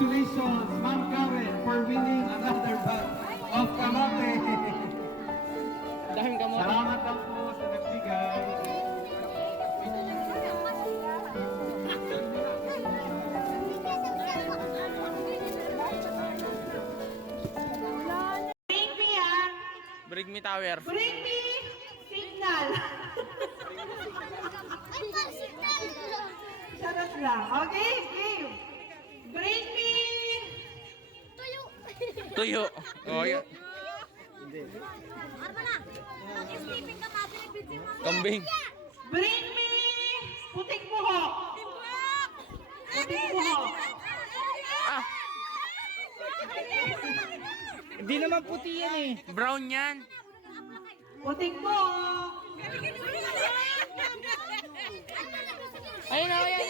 Congratulations, Ma'am Karen, for winning another bag of kamote. Daming kamote. Salamat lang po sa nagbigay. Bring me yan. Bring me tower. Bring me signal. Sarap lang. Okay, game. Bring me Tuyo. Oh, yan. Kambing. Bring me puting buhok. Puting buhok. Ah, Hindi naman puti yan eh. brown yan. Puting buhok. Ayun na, ayun.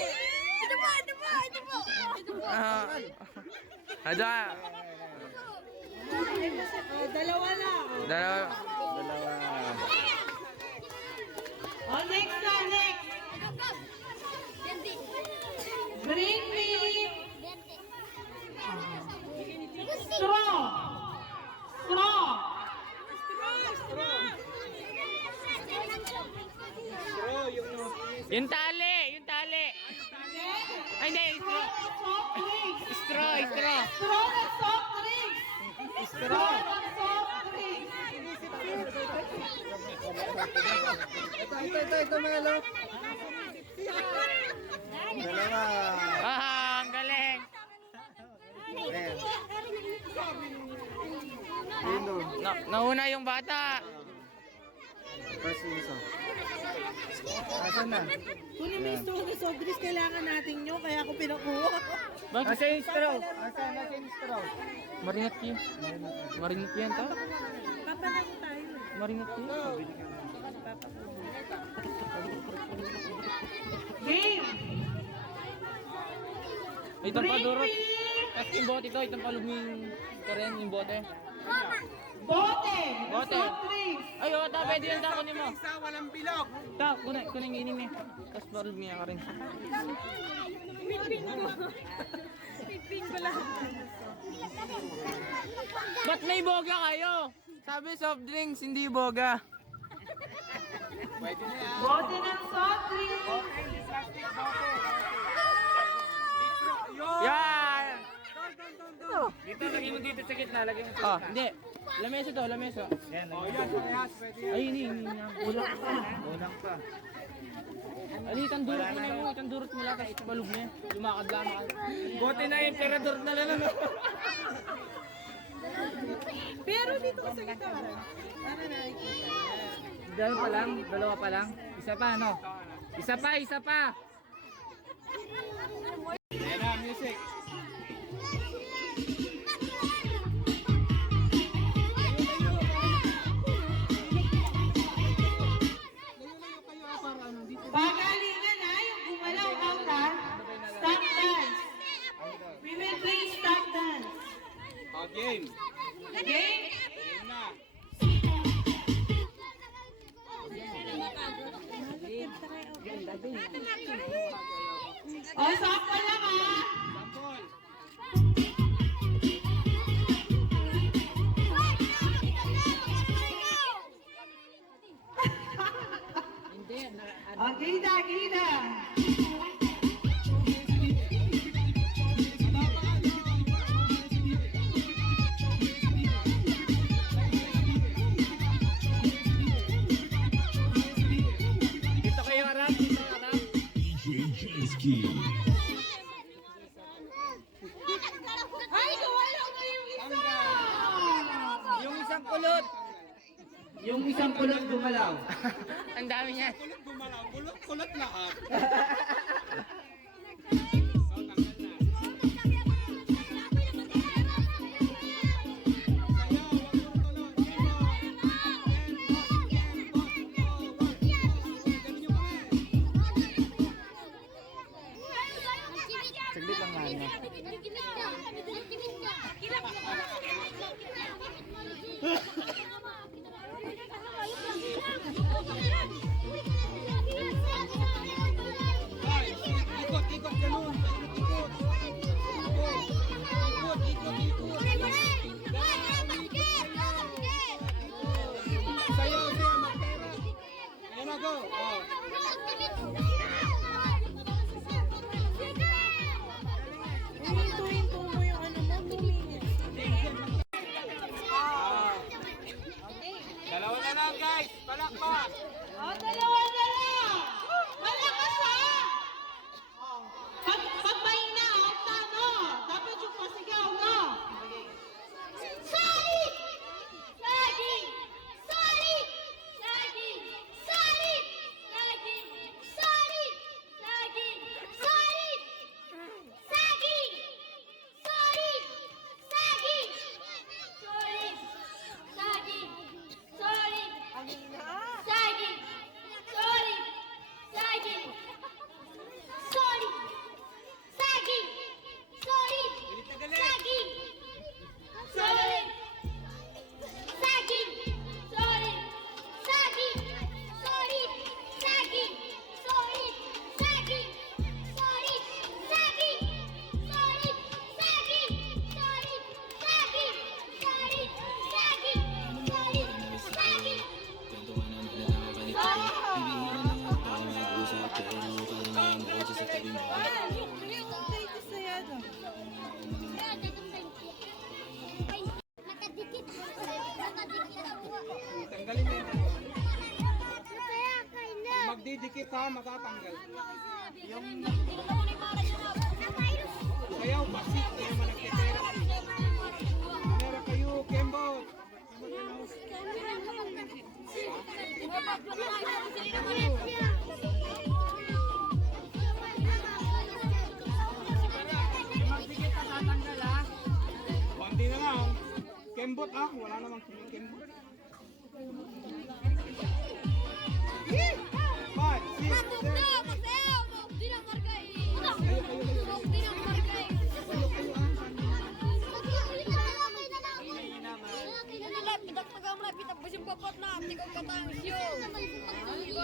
Ito po, ito po, ito po. Ito po. Ada. Dalawa lang. Dalawa. Oh, next na, next. Bring me straw. Straw. Yung tali, yung tali. Ay, hindi, straw. Soft drinks. Straw, straw. Straw na soft drinks. Straw na soft drinks. Ito, Melo. Dalawa. Ah, ang galing. Ayan. Dino. Nauna yung bata. First isa. Asan na? Kunin mo yung straw na soft drinks, kailangan natin nyo, kaya ako pinakuha. Bakit? Nasa yung straw. Nasa yung straw. Marinat yun. Marinat yan to? Papalang tayo. Marinat yun. Game. Itong Bring padurot. me Tapos yung bote ito, itong paluming karen, yung bote. bote. Bote. Soft drinks. Ay, o, ta, pwede yung takunin mo. Isa, walang bilog. Ta, kunin yung inim niya. Tapos paluming ka rin. Piping ko lang. Ba't may boga kayo? Sabi soft drinks, hindi boga. Bote ng soft drinks. Yan! Dito, lagay mo dito sa gitna, lagay mo. Oh, hindi. Lamesa to, lamesa. Yan. Ay, hindi. Ulang pa. Ulang pa. Ali, itang durot mo na yun. Itang durot mo lang, tapos balog niya. Lumakad lang. Bote na yung emperador na lang. Pero dito ka sa gitara. Para nakikita. Dalawa pa lang, dalawa pa lang. Isa pa, ano? Isa pa, isa pa. Ayan na, music. Pagalingan na yung gumalaw ang stop dance. We will play stop dance. Game. Game? Game na. O, stop pa lang ha. Sampol. O, gida, gida. Dito kayo harap, dito harap. Ay, gawala mo yung isa. Yung isang kulot. Yung isang kulot gumalaw. Ang dami niya. Kulot gumalaw, kulot lahat. Saglit lang nga. ka, matatanggal. Sayaw, pasik, hindi naman nagtitera. Meron kayo, Kembot. Konti na lang. Kembot wala namang kembot. 5, 6, 7.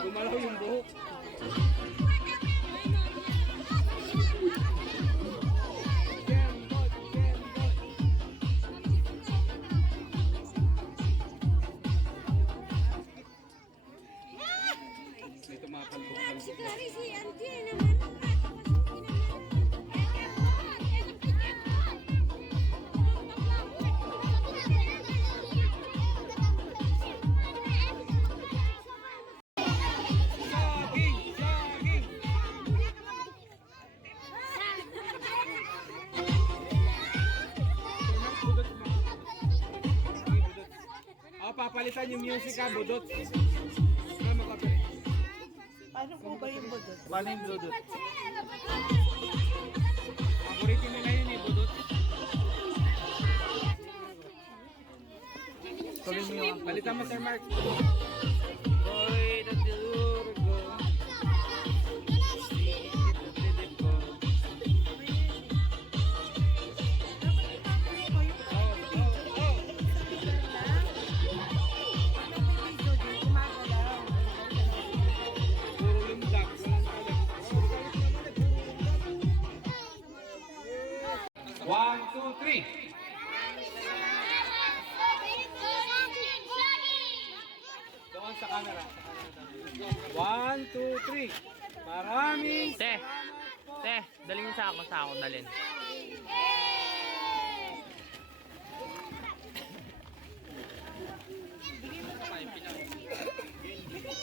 Gumalaw yung buhok. May tumatalbog. Si Clarice, si Auntie naman. Saging! Saging! Papalitan yung music budot. Magkabili. Paano po ba yung budot? Paano yung Bluetooth? Paborito nila yun budot. Tuloy mo yung Palitan mo, Sir Mark. Boy, natulog. Puro yung duck. One, two, three. Doon sa camera. 1, 2, 3. Maraming Te, dalhin niyo sa ako, dalhin.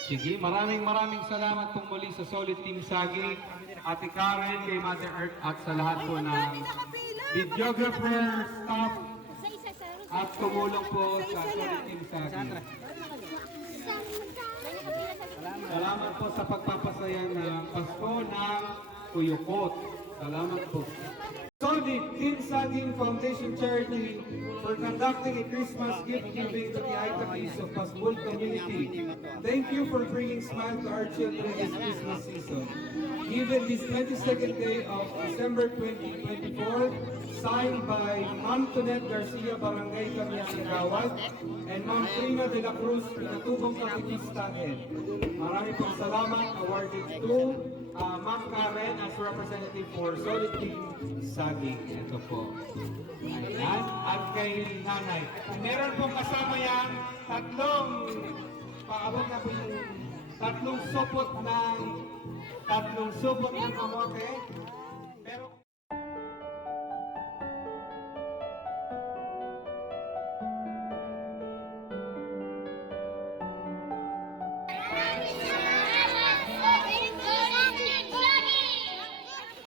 Sige, maraming salamat pong muli sa Solid Team Sagi, Ate Karen, kay Mother Earth at sa lahat po ng videographer, staff at tumulong po sa Solid Team Sagi. Salamat po sa pagpapasaya ng Pasko ng Kuyukot. Salamat po. Solid Team Saging Foundation Charity for conducting a Christmas gift giving to the Aitaquis of Pasbol community. Thank you for bringing smile to our children this Christmas season. Given this 22nd day of December 2024, signed by Ma'am Tonet Garcia, Barangay Camiasigawad, and Ma'am Prima de la Cruz, Pinatubong Kapitista Head. Marami pong salamat awarded to Ma'am Karen as representative for Solid Team Saging. Ito po. Ayan. At kay Nanay. Meron pong kasama yan paabot na po yung tatlong supot ng kamote. Pero Maraming salamat.